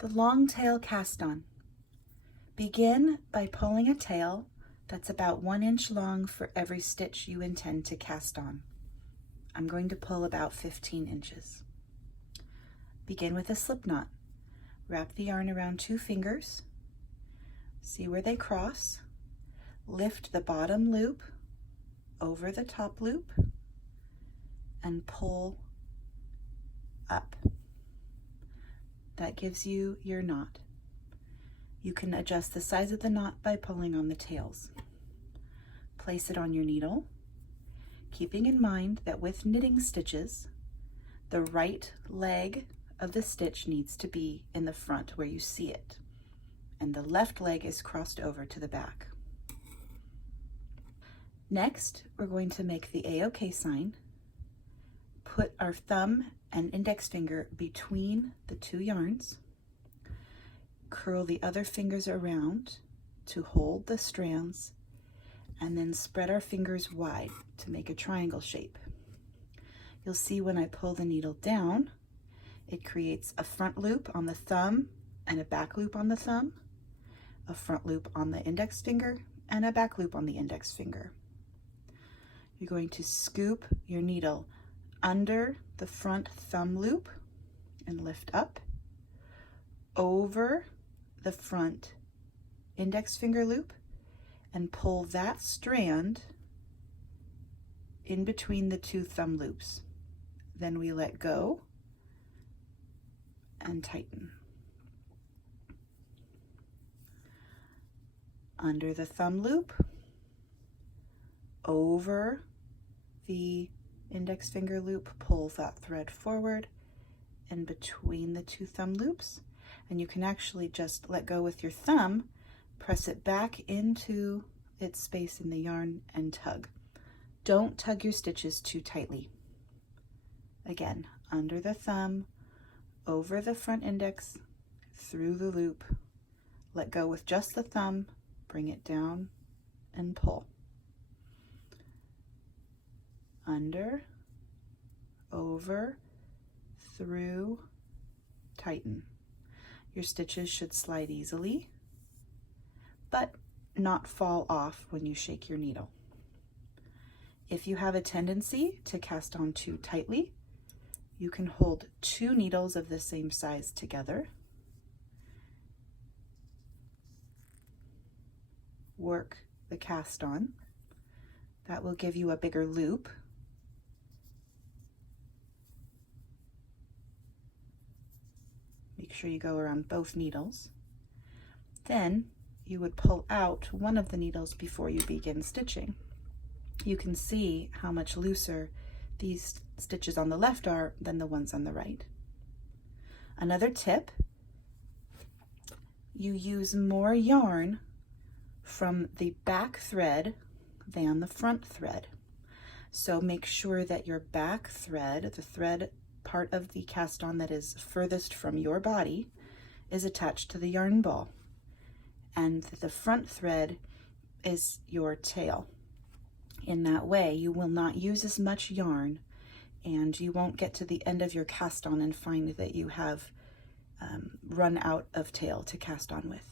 The long tail cast on. Begin by pulling a tail that's about 1 inch long for every stitch you intend to cast on. I'm going to pull about 15 inches. Begin with a slip knot. Wrap the yarn around 2 fingers. See where they cross. Lift the bottom loop over the top loop and pull up. That gives you your knot. You can adjust the size of the knot by pulling on the tails. Place it on your needle, keeping in mind that with knitting stitches, the right leg of the stitch needs to be in the front where you see it, and the left leg is crossed over to the back. Next, we're going to make the A-OK sign. Put our thumb and index finger between the 2 yarns. Curl the other fingers around to hold the strands, and then spread our fingers wide to make a triangle shape. You'll see when I pull the needle down, it creates a front loop on the thumb and a back loop on the thumb, a front loop on the index finger, and a back loop on the index finger. You're going to scoop your needle under the front thumb loop and lift up, over the front index finger loop, and pull that strand in between the 2 thumb loops. Then we let go and tighten. Under the thumb loop, over the index finger loop, pull that thread forward and between the 2 thumb loops, and you can actually just let go with your thumb, press it back into its space in the yarn and tug. Don't tug your stitches too tightly. Again, under the thumb, over the front index, through the loop, let go with just the thumb, bring it down and pull. Under, over, through, tighten. Your stitches should slide easily, but not fall off when you shake your needle. If you have a tendency to cast on too tightly, you can hold 2 needles of the same size together. Work the cast on. That will give you a bigger loop. Make sure you go around both needles. Then you would pull out one of the needles before you begin stitching. You can see how much looser these stitches on the left are than the ones on the right. Another tip, you use more yarn from the back thread than the front thread. So make sure that your back thread, the thread part of the cast on that is furthest from your body, is attached to the yarn ball, and the front thread is your tail. In that way, you will not use as much yarn, and you won't get to the end of your cast on and find that you have run out of tail to cast on with.